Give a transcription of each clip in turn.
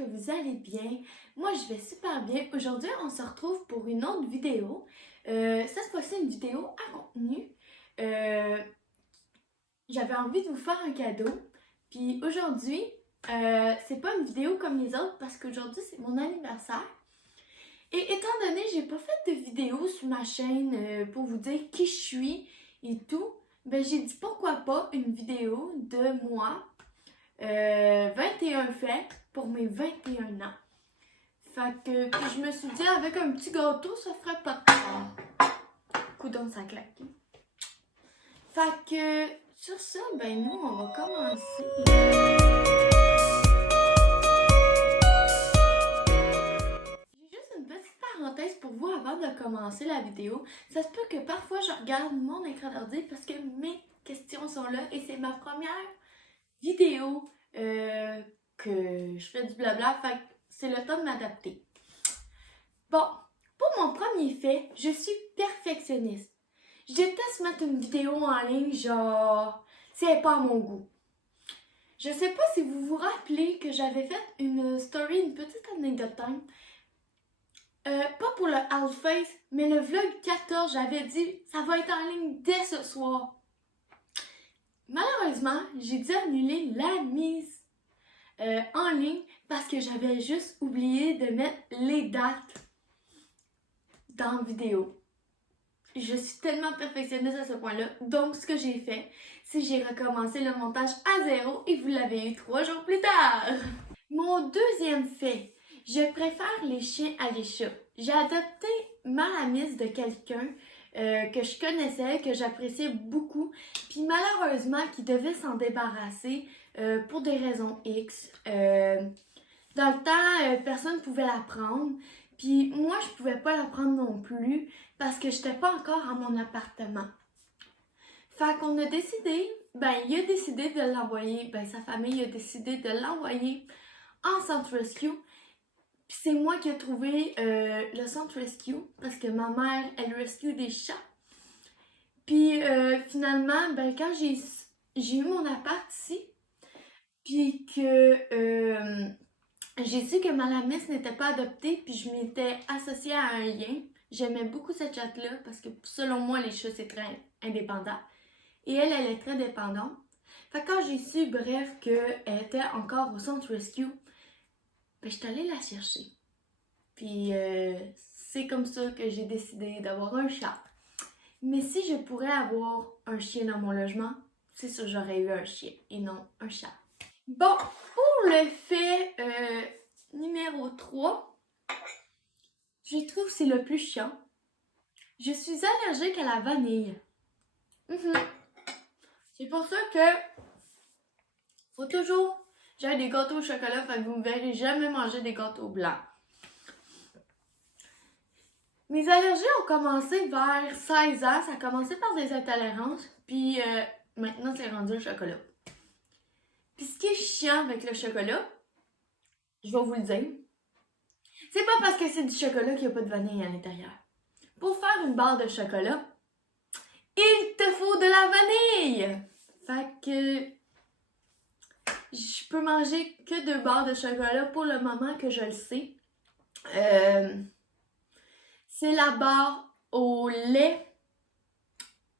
que vous allez bien. Moi, je vais super bien. Aujourd'hui, on se retrouve pour une autre vidéo. Cette fois-ci, une vidéo à contenu. J'avais envie de vous faire un cadeau. Puis aujourd'hui, c'est pas une vidéo comme les autres parce qu'aujourd'hui, c'est mon anniversaire. Et étant donné que j'ai pas fait de vidéo sur ma chaîne pour vous dire qui je suis et tout, ben j'ai dit pourquoi pas une vidéo de moi 21 faits pour mes 21 ans. Fait que puis je me suis dit avec un petit gâteau, ça ferait pas de tort. Coudonc, ça claque. Fait que sur ça, ben nous, on va commencer. J'ai juste une petite parenthèse pour vous avant de commencer la vidéo. Ça se peut que parfois je regarde mon écran d'ordi parce que mes questions sont là et c'est ma première vidéo que je fais du blabla, fait que c'est le temps de m'adapter. Bon, pour mon premier fait, je suis perfectionniste. Je déteste mettre une vidéo en ligne, genre, si elle n'est pas à mon goût. Je sais pas si vous vous rappelez que j'avais fait une story, une petite anecdote time. Pas pour le Outface, mais le vlog 14, j'avais dit, ça va être en ligne dès ce soir. Malheureusement, j'ai dû annuler la mise en ligne parce que j'avais juste oublié de mettre les dates dans la vidéo. Je suis tellement perfectionniste à ce point-là. Donc, ce que j'ai fait, c'est que j'ai recommencé le montage à zéro et vous l'avez eu 3 jours plus tard. Mon deuxième fait, je préfère les chiens à les chats. J'ai adopté Malamis de quelqu'un que je connaissais, que j'appréciais beaucoup, puis malheureusement qui devait s'en débarrasser pour des raisons X. Dans le temps, personne ne pouvait la prendre, puis moi je pouvais pas la prendre non plus parce que j'étais pas encore à mon appartement. Fait qu'on a décidé, il a décidé de l'envoyer, sa famille a décidé de l'envoyer en centre rescue. Puis c'est moi qui ai trouvé le centre rescue parce que ma mère, elle rescue des chats. Puis finalement, quand j'ai eu mon appart ici, puis que j'ai su que Malamis n'était pas adoptée, puis je m'étais associée à un lien. J'aimais beaucoup cette chatte-là parce que selon moi, les chats, c'est très indépendant. Et elle est très dépendante. Fait que quand j'ai su, bref, qu'elle était encore au centre rescue, je suis allée la chercher. Puis c'est comme ça que j'ai décidé d'avoir un chat. Mais si je pourrais avoir un chien dans mon logement, c'est sûr que j'aurais eu un chien et non un chat. Bon, pour le fait numéro 3, je trouve que c'est le plus chiant. Je suis allergique à la vanille. C'est pour ça que faut toujours j'ai des gâteaux au chocolat, fait que vous ne me verrez jamais manger des gâteaux blancs. Mes allergies ont commencé vers 16 ans. Ça a commencé par des intolérances, puis maintenant c'est rendu le chocolat. Puis ce qui est chiant avec le chocolat, je vais vous le dire, c'est pas parce que c'est du chocolat qu'il n'y a pas de vanille à l'intérieur. Pour faire une barre de chocolat, il te faut de la vanille! Fait que je peux manger que 2 barres de chocolat pour le moment que je le sais. C'est la barre au lait.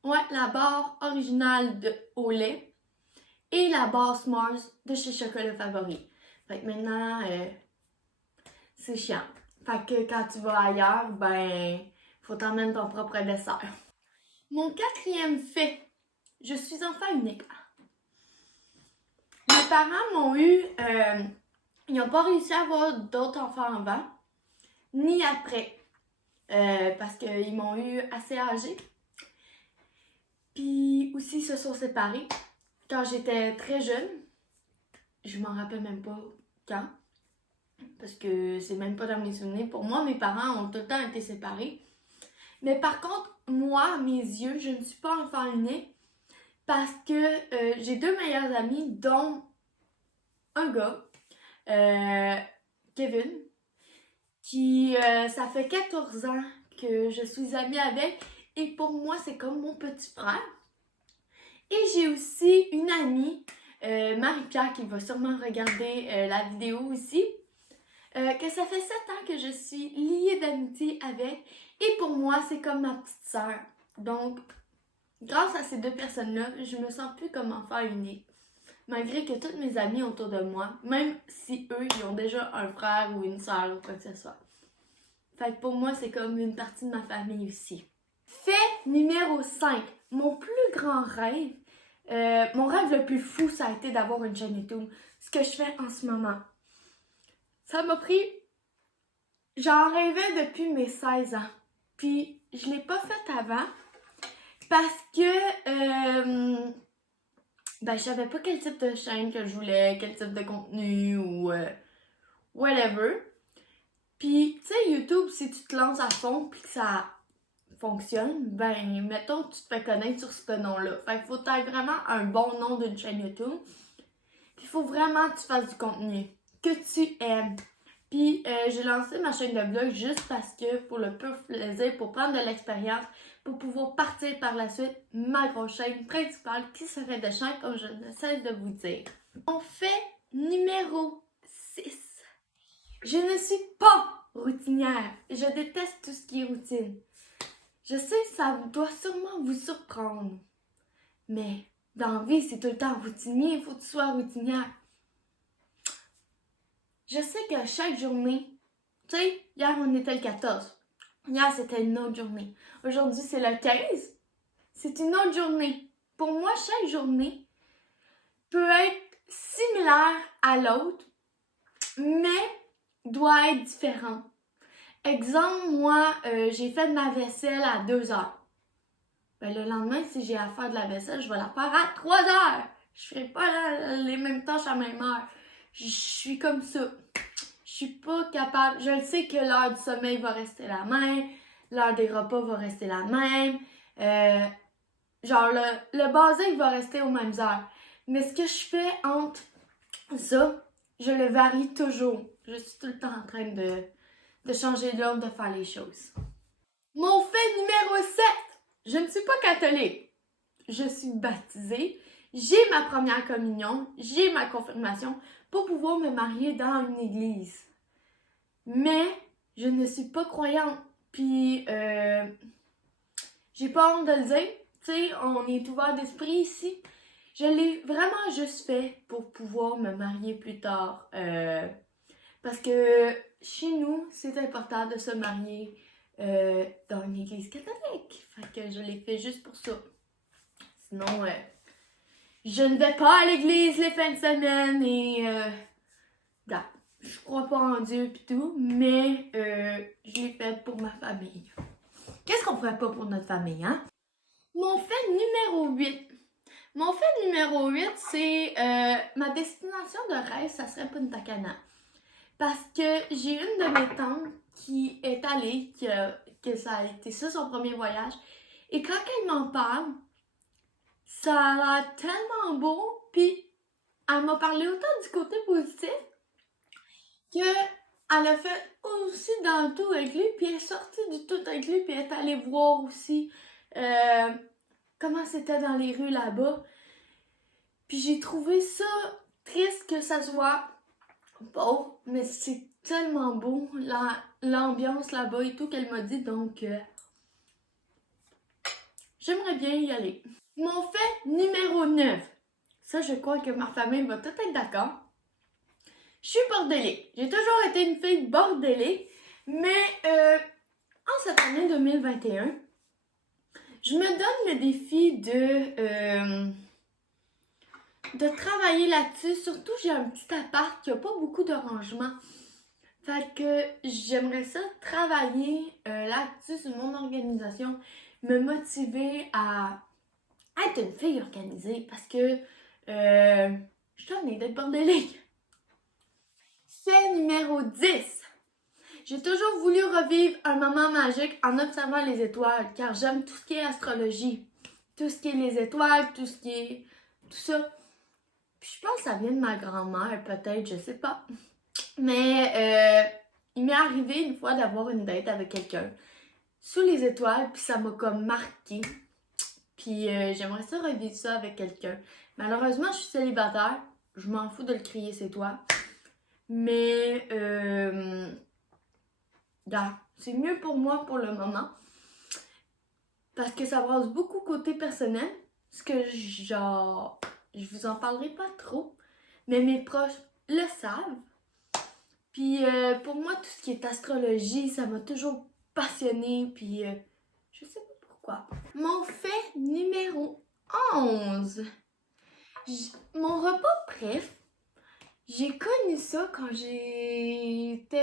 Ouais, la barre originale au lait. Et la barre S'mores de chez Chocolat Favori. Fait que maintenant, c'est chiant. Fait que quand tu vas ailleurs, faut t'emmener ton propre dessert. Mon 4e fait, je suis enfant unique. Mes parents m'ont eu, ils n'ont pas réussi à avoir d'autres enfants avant, ni après. Parce qu'ils m'ont eu assez âgée. Puis aussi, ils se sont séparés quand j'étais très jeune. Je m'en rappelle même pas quand. Parce que c'est même pas dans mes souvenirs. Pour moi, mes parents ont tout le temps été séparés. Mais par contre, moi, à mes yeux, je ne suis pas enfant unique. Parce que j'ai 2 meilleurs amis, dont un gars, Kevin, qui, ça fait 14 ans que je suis amie avec et pour moi, c'est comme mon petit frère. Et j'ai aussi une amie, Marie-Pierre, qui va sûrement regarder la vidéo aussi. que ça fait 7 ans que je suis liée d'amitié avec. Et pour moi, c'est comme ma petite sœur. Donc, grâce à ces deux personnes-là, je me sens plus comme enfant unique. Malgré que toutes mes amies autour de moi, même si eux, ils ont déjà un frère ou une sœur ou quoi que ce soit. Fait que pour moi, c'est comme une partie de ma famille aussi. Fait numéro 5. Mon plus grand rêve, mon rêve le plus fou, ça a été d'avoir une chaîne YouTube. Ce que je fais en ce moment. Ça m'a pris... J'en rêvais depuis mes 16 ans. Puis, je l'ai pas fait avant parce que... je savais pas quel type de chaîne que je voulais, quel type de contenu ou whatever. Puis, tu sais, YouTube, si tu te lances à fond puis que ça fonctionne, ben, mettons que tu te fais connaître sur ce nom-là. Fait qu'il faut que tu aies vraiment un bon nom d'une chaîne YouTube. Puis, il faut vraiment que tu fasses du contenu que tu aimes. Puis, j'ai lancé ma chaîne de vlog juste parce que, pour le pur plaisir, pour prendre de l'expérience, pour pouvoir partir par la suite ma grosse chaîne principale qui serait de chaîne, comme je ne cesse de vous dire. On fait numéro 6. Je ne suis pas routinière. Je déteste tout ce qui est routine. Je sais, ça doit sûrement vous surprendre. Mais dans la vie, c'est tout le temps routinier. Il faut que tu sois routinière. Je sais que chaque journée, tu sais, hier on était le 14. Hier c'était une autre journée. Aujourd'hui c'est le 15. C'est une autre journée. Pour moi, chaque journée peut être similaire à l'autre, mais doit être différent. Exemple, moi, j'ai fait de ma vaisselle à 2 heures. Ben, le lendemain, si j'ai à faire de la vaisselle, je vais la faire à 3 heures. Je ferai pas les mêmes tâches à la même heure. Je suis comme ça. Je suis pas capable. Je le sais que l'heure du sommeil va rester la même. L'heure des repas va rester la même. Le basique va rester aux mêmes heures. Mais ce que je fais entre ça, je le varie toujours. Je suis tout le temps en train de changer l'ordre de faire les choses. Mon fait numéro 7. Je ne suis pas catholique. Je suis baptisée. J'ai ma première communion. J'ai ma confirmation pour pouvoir me marier dans une église. Mais je ne suis pas croyante. Puis, j'ai pas honte de le dire. Tu sais, on est ouvert d'esprit ici. Je l'ai vraiment juste fait pour pouvoir me marier plus tard. Parce que chez nous, c'est important de se marier dans une église catholique. Fait que je l'ai fait juste pour ça. Sinon, je ne vais pas à l'église les fins de semaine et je crois pas en Dieu pis tout, mais je l'ai fait pour ma famille. Qu'est-ce qu'on ferait pas pour notre famille, hein? Mon fait numéro 8. Mon fait numéro 8, c'est ma destination de rêve, ça serait Punta Cana. Parce que j'ai une de mes tantes qui est allée, que ça a été ça son premier voyage. Et quand elle m'en parle, ça a l'air tellement beau. Puis elle m'a parlé autant du côté positif qu'elle a fait aussi dans le tout inclus. Puis elle est sortie du tout inclus. Puis elle est allée voir aussi comment c'était dans les rues là-bas. Puis j'ai trouvé ça triste que ça soit beau, mais c'est tellement beau, l'ambiance là-bas et tout qu'elle m'a dit, donc j'aimerais bien y aller. Mon fait numéro 9. Ça, je crois que ma famille va tout être d'accord. Je suis bordélique. J'ai toujours été une fille bordélique, mais en cette année 2021, je me donne le défi de travailler là-dessus. Surtout, j'ai un petit appart qui n'a pas beaucoup de rangement. Fait que j'aimerais ça travailler là-dessus sur mon organisation, me motiver à être une fille organisée parce que je suis tannée d'être bordélique. Fait numéro 10. J'ai toujours voulu revivre un moment magique en observant les étoiles car j'aime tout ce qui est astrologie. Tout ce qui est les étoiles, tout ce qui est... tout ça. Puis je pense que ça vient de ma grand-mère, peut-être, je sais pas. Mais il m'est arrivé une fois d'avoir une date avec quelqu'un sous les étoiles, puis ça m'a comme marqué. Puis j'aimerais ça revivre ça avec quelqu'un. Malheureusement, je suis célibataire. Je m'en fous de le crier, c'est toi. Mais d'art. C'est mieux pour moi pour le moment. Parce que ça brasse beaucoup côté personnel. Ce que genre, je vous en parlerai pas trop. Mais mes proches le savent. Puis pour moi, tout ce qui est astrologie, ça m'a toujours passionnée. Puis je sais pas pourquoi. Mon fait numéro 11. Mon repas préf, j'ai connu ça quand j'étais...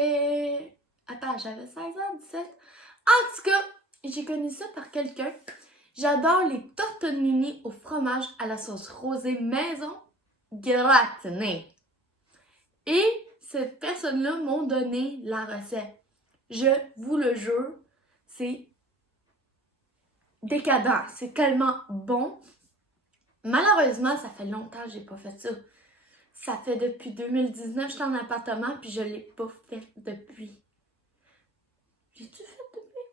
Attends, j'avais 16 ans, 17. En tout cas, j'ai connu ça par quelqu'un. J'adore les tortellini au fromage à la sauce rosée maison gratinée. Et cette personne-là m'a donné la recette. Je vous le jure, c'est décadent. C'est tellement bon. Malheureusement, ça fait longtemps que j'ai pas fait ça. Ça fait depuis 2019, j'étais en appartement, puis je l'ai pas fait depuis. J'ai-tu fait depuis?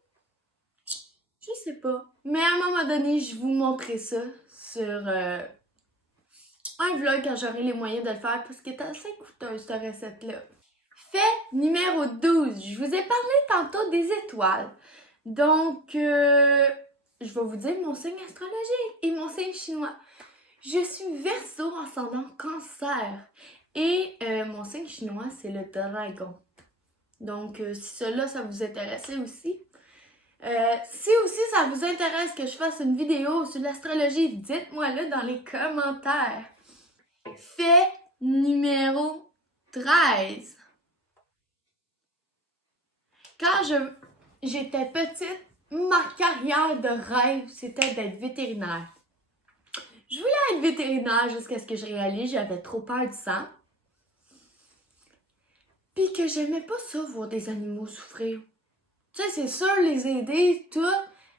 Je sais pas. Mais à un moment donné, je vous montrerai ça sur un vlog quand j'aurai les moyens de le faire, parce qu'elle est assez coûteuse, cette recette-là. Fait numéro 12. Je vous ai parlé tantôt des étoiles. Donc, je vais vous dire mon signe astrologique et mon signe chinois. Je suis Verseau ascendant Cancer. Et mon signe chinois, c'est le dragon. Donc, si cela, ça vous intéressait aussi. Si aussi ça vous intéresse que je fasse une vidéo sur l'astrologie, dites-moi-le dans les commentaires. Fait numéro 13. Quand j'étais petite, ma carrière de rêve, c'était d'être vétérinaire. Je voulais être vétérinaire jusqu'à ce que je réalise que j'avais trop peur du sang. Puis que j'aimais pas ça, voir des animaux souffrir. Tu sais, c'est sûr, les aider, tout,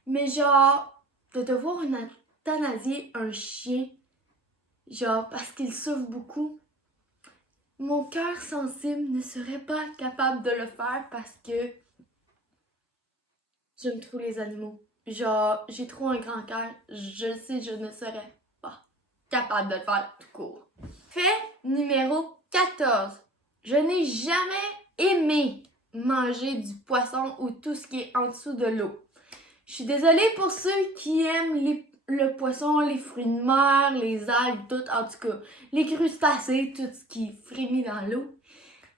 mais genre, de devoir euthanasier un chien, genre, parce qu'il souffre beaucoup, mon cœur sensible ne serait pas capable de le faire parce que j'aime trop les animaux. Genre, j'ai trop un grand cœur, je le sais, je ne serais pas capable de le faire tout court. Fait numéro 14. Je n'ai jamais aimé manger du poisson ou tout ce qui est en dessous de l'eau. Je suis désolée pour ceux qui aiment le poisson, les fruits de mer, les algues, tout, en tout cas, les crustacés, tout ce qui frémit dans l'eau.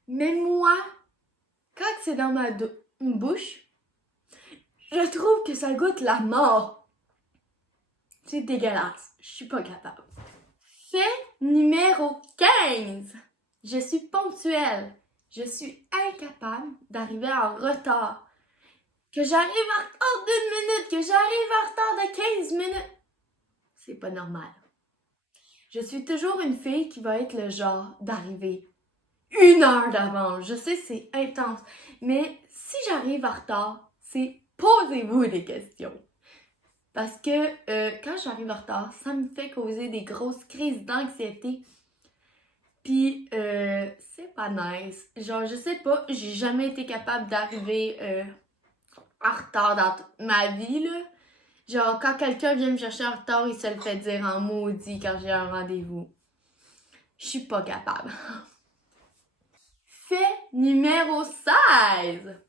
Mais moi, quand c'est dans ma bouche, je trouve que ça goûte la mort. C'est dégueulasse. Je suis pas capable. Fait numéro 15. Je suis ponctuelle. Je suis incapable d'arriver en retard. Que j'arrive en retard d'1 minute, que j'arrive en retard de 15 minutes. C'est pas normal. Je suis toujours une fille qui va être le genre d'arriver 1 heure d'avance. Je sais, c'est intense. Mais si j'arrive en retard, c'est posez-vous des questions. Parce que quand j'arrive en retard, ça me fait causer des grosses crises d'anxiété. Puis, c'est pas nice. Genre, je sais pas, j'ai jamais été capable d'arriver en retard dans toute ma vie, là. Genre, quand quelqu'un vient me chercher en retard, il se le fait dire en maudit quand j'ai un rendez-vous. Je suis pas capable. Fait numéro 16.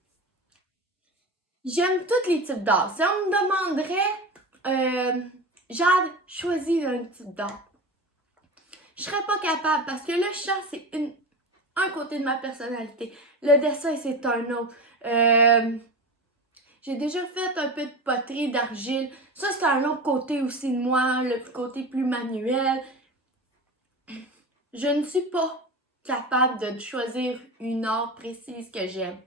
J'aime tous les types d'art. Si on me demanderait, Jade, choisis un type d'art. Je serais pas capable parce que le chat, c'est un côté de ma personnalité. Le dessin, c'est un autre. J'ai déjà fait un peu de poterie, d'argile. Ça, c'est un autre côté aussi de moi, le côté plus manuel. Je ne suis pas capable de choisir une art précise que j'aime.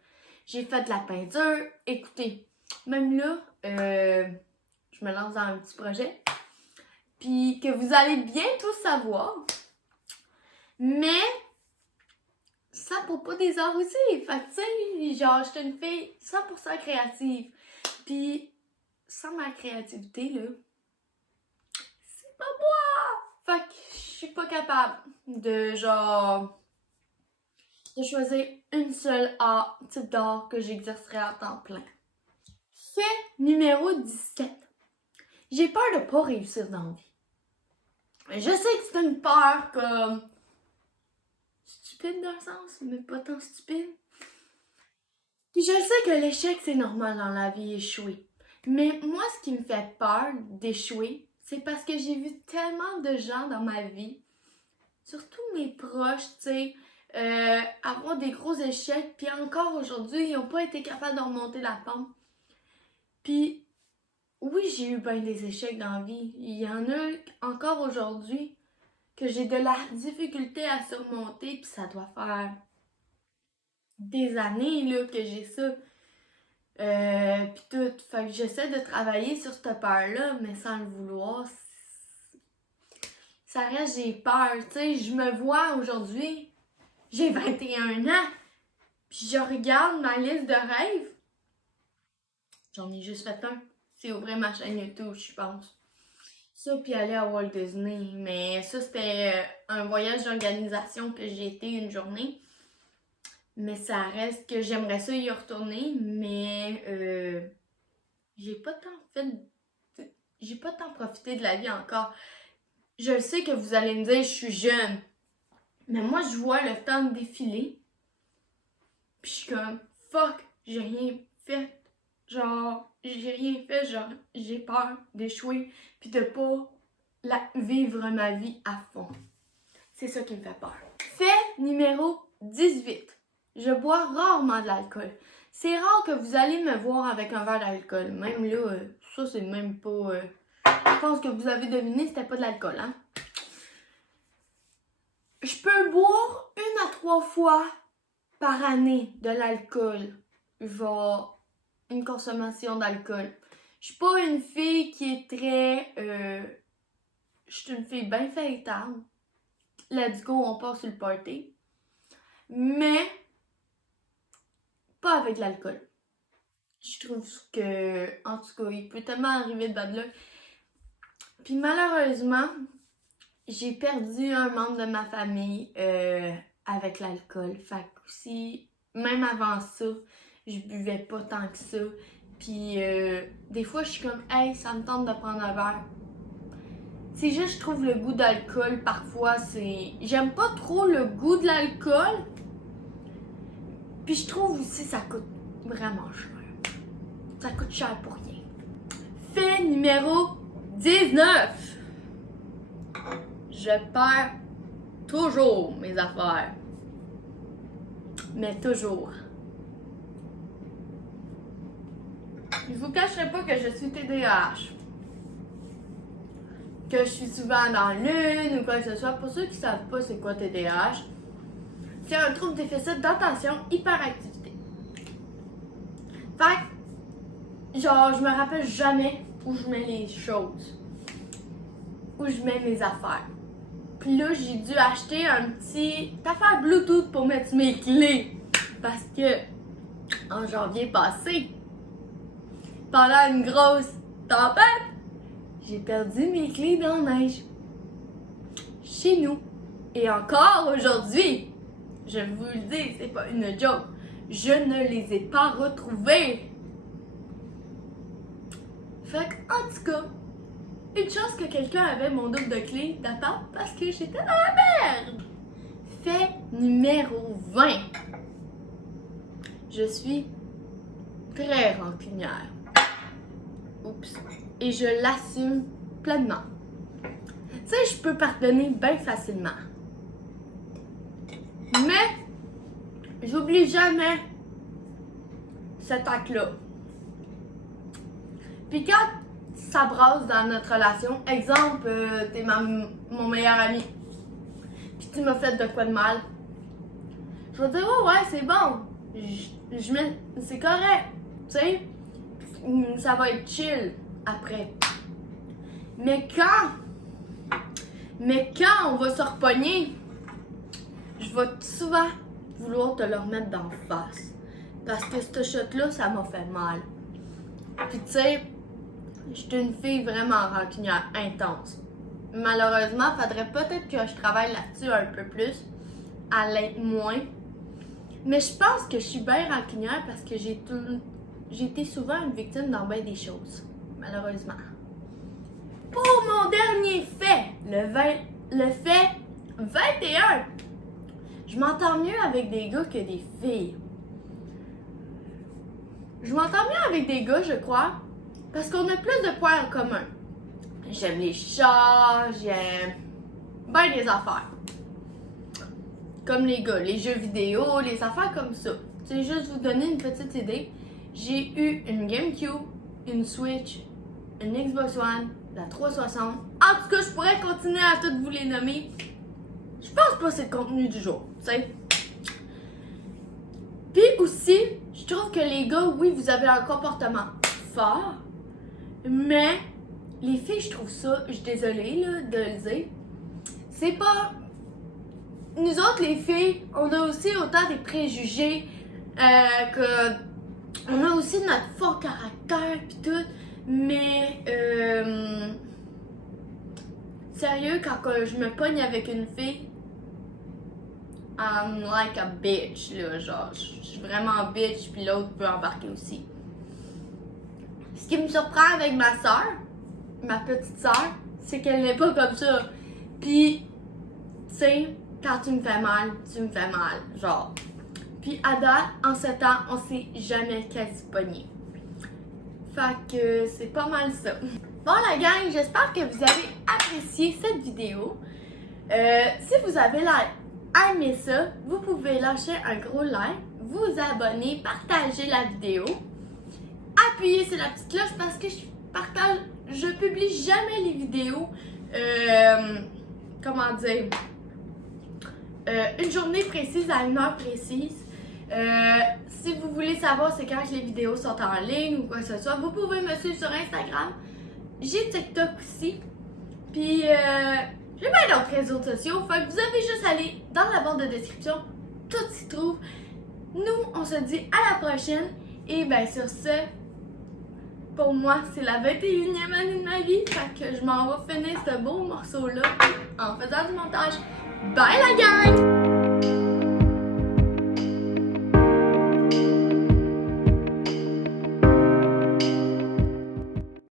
J'ai fait de la peinture. Écoutez, même là, je me lance dans un petit projet. Puis que vous allez bientôt savoir. Mais ça pour pas des arts aussi. Fait que tu sais, genre, j'étais une fille 100% créative. Puis, sans ma créativité, là, c'est pas moi! Fait que je suis pas capable de, genre, de choisir une seule type d'art que j'exercerai à temps plein. Fait numéro 17. J'ai peur de pas réussir dans la vie. Je sais que c'est une peur comme stupide d'un sens, mais pas tant stupide. Puis je sais que l'échec, c'est normal dans la vie, échouer. Mais moi, ce qui me fait peur d'échouer, c'est parce que j'ai vu tellement de gens dans ma vie, surtout mes proches, tu sais, avoir des gros échecs, puis encore aujourd'hui, ils n'ont pas été capables de remonter la pente. Puis, oui, j'ai eu bien des échecs dans la vie. Il y en a encore aujourd'hui que j'ai de la difficulté à surmonter, puis ça doit faire des années là, que j'ai ça. Puis tout. Fait que j'essaie de travailler sur cette peur-là, mais sans le vouloir. Ça reste, j'ai peur. Tu sais, je me vois aujourd'hui, j'ai 21 ans, puis je regarde ma liste de rêves. J'en ai juste fait un. C'est ouvrir ma chaîne YouTube, je pense. Ça, puis aller à Walt Disney. Mais ça, c'était un voyage d'organisation que j'ai été une journée. Mais ça reste que j'aimerais ça y retourner, mais j'ai pas tant fait. J'ai pas tant profité de la vie encore. Je sais que vous allez me dire je suis jeune. Mais moi, je vois le temps défiler. Puis je suis comme fuck, j'ai rien fait. Genre, j'ai rien fait, genre, j'ai peur d'échouer. Puis de pas vivre ma vie à fond. C'est ça qui me fait peur. Fait numéro 18. Je bois rarement de l'alcool. C'est rare que vous allez me voir avec un verre d'alcool. Même là, ça c'est même pas... Je pense que vous avez deviné, c'était pas de l'alcool, hein? Je peux boire 1 à 3 fois par année de l'alcool. Genre, une consommation d'alcool. Je suis pas une fille qui est très... Je suis une fille bien fêtable. Let's go, on part sur le party. Mais pas avec l'alcool. Je trouve que, en tout cas, il peut tellement arriver de bad luck. Puis malheureusement, j'ai perdu un membre de ma famille avec l'alcool. Fait que aussi, même avant ça, je buvais pas tant que ça. Puis des fois, je suis comme, hey, ça me tente de prendre un verre. C'est juste, je trouve le goût d'alcool, parfois, c'est... J'aime pas trop le goût de l'alcool. Puis je trouve aussi, ça coûte vraiment cher. Ça coûte cher pour rien. Fait numéro 19. Je perds toujours mes affaires. Mais toujours. Je vous cacherai pas que je suis TDAH. Que je suis souvent dans l'une ou quoi que ce soit. Pour ceux qui savent pas c'est quoi TDAH, c'est un trouble déficit d'attention hyperactivité. Fait que, genre, je me rappelle jamais où je mets les choses. Où je mets mes affaires. Puis là, j'ai dû acheter un petit affaire Bluetooth pour mettre mes clés. Parce que, en janvier passé, pendant une grosse tempête, j'ai perdu mes clés dans la neige. Chez nous. Et encore aujourd'hui, je vous le dis, c'est pas une joke, je ne les ai pas retrouvées. Fait que, en tout cas, une chance que quelqu'un avait mon double de clés d'appart parce que j'étais dans la merde. Fait numéro 20. Je suis très rancunière. Oups. Et je l'assume pleinement. Tu sais, je peux pardonner bien facilement. Mais, j'oublie jamais cet acte-là. Puis quand ça brasse dans notre relation, exemple, t'es mon meilleur ami, puis tu m'as fait de quoi de mal, je vais dire, oh ouais, c'est bon, c'est correct, tu sais, ça va être chill après. Mais quand on va se repogner, je vais souvent vouloir te le remettre d'en face. Parce que ce shot-là, ça m'a fait mal. Puis tu sais, je suis une fille vraiment rancunière, intense. Malheureusement, il faudrait peut-être que je travaille là-dessus un peu plus, à l'être moins. Mais je pense que je suis bien rancunière parce que j'ai été souvent une victime dans bien des choses, malheureusement. Pour mon dernier fait, le fait 21, je m'entends mieux avec des gars que des filles. Je m'entends bien avec des gars, je crois, parce qu'on a plus de points en commun. J'aime les chats, j'aime ben des affaires. Comme les gars, les jeux vidéo, les affaires comme ça. C'est juste vous donner une petite idée. J'ai eu une GameCube, une Switch, une Xbox One, la 360. En tout cas, je pourrais continuer à toutes vous les nommer. Je pense pas que c'est le contenu du jour, tu sais. Puis aussi, je trouve que les gars, oui, vous avez un comportement fort, mais les filles, je trouve ça, je suis désolée là, de le dire, c'est pas... Nous autres, les filles, on a aussi autant des préjugés, que... On a aussi notre fort caractère pis tout, mais... Sérieux, quand je me pogne avec une fille, I'm like a bitch, là, genre, je suis vraiment bitch, puis l'autre peut embarquer aussi. Ce qui me surprend avec ma soeur, ma petite soeur, c'est qu'elle n'est pas comme ça. Puis, tu sais, quand tu me fais mal, tu me fais mal, genre. Puis à date, en 7 ans, on s'est jamais quasi pogné. Fait que c'est pas mal ça. Bon la gang, j'espère que vous avez apprécié cette vidéo. Si vous avez aimé ça, vous pouvez lâcher un gros like, vous abonner, partager la vidéo, appuyer sur la petite cloche parce que je publie jamais les vidéos, comment dire, une journée précise à une heure précise. Si vous voulez savoir c'est quand les vidéos sont en ligne ou quoi que ce soit, vous pouvez me suivre sur Instagram. J'ai TikTok aussi. Puis j'ai bien d'autres réseaux sociaux. Fait que vous avez juste à aller dans la barre de description. Tout s'y trouve. Nous, on se dit à la prochaine. Et ben sur ce, pour moi, c'est la 21e année de ma vie. Fait que je m'en vais finir ce beau morceau-là en faisant du montage. Bye la gang!